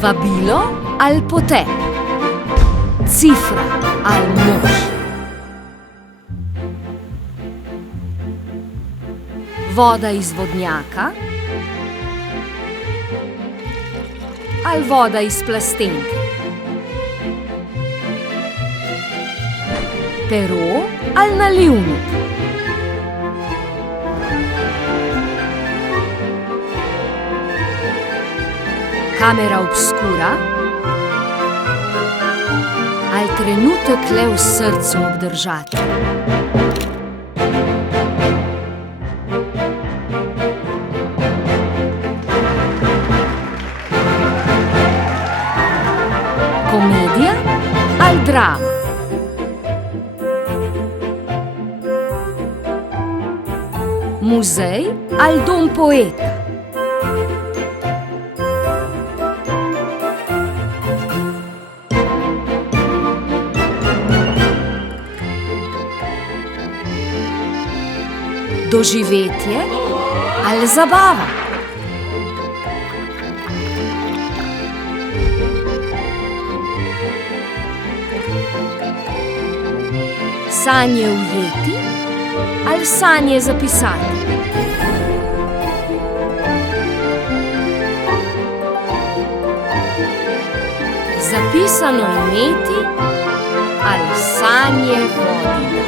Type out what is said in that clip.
Vabilo ali potep, cifra ali mož. Voda iz vodnjaka ali voda iz plastenke. Pero ali nalivnik. Kamera obskura ali trenutek le v srcu obdržati. Komedija ali drama. Muzej ali dom poeta. Doživetje ali zabava. Sanje ujeti ali sanje zapisati. Zapisano imeti ali sanje voditi.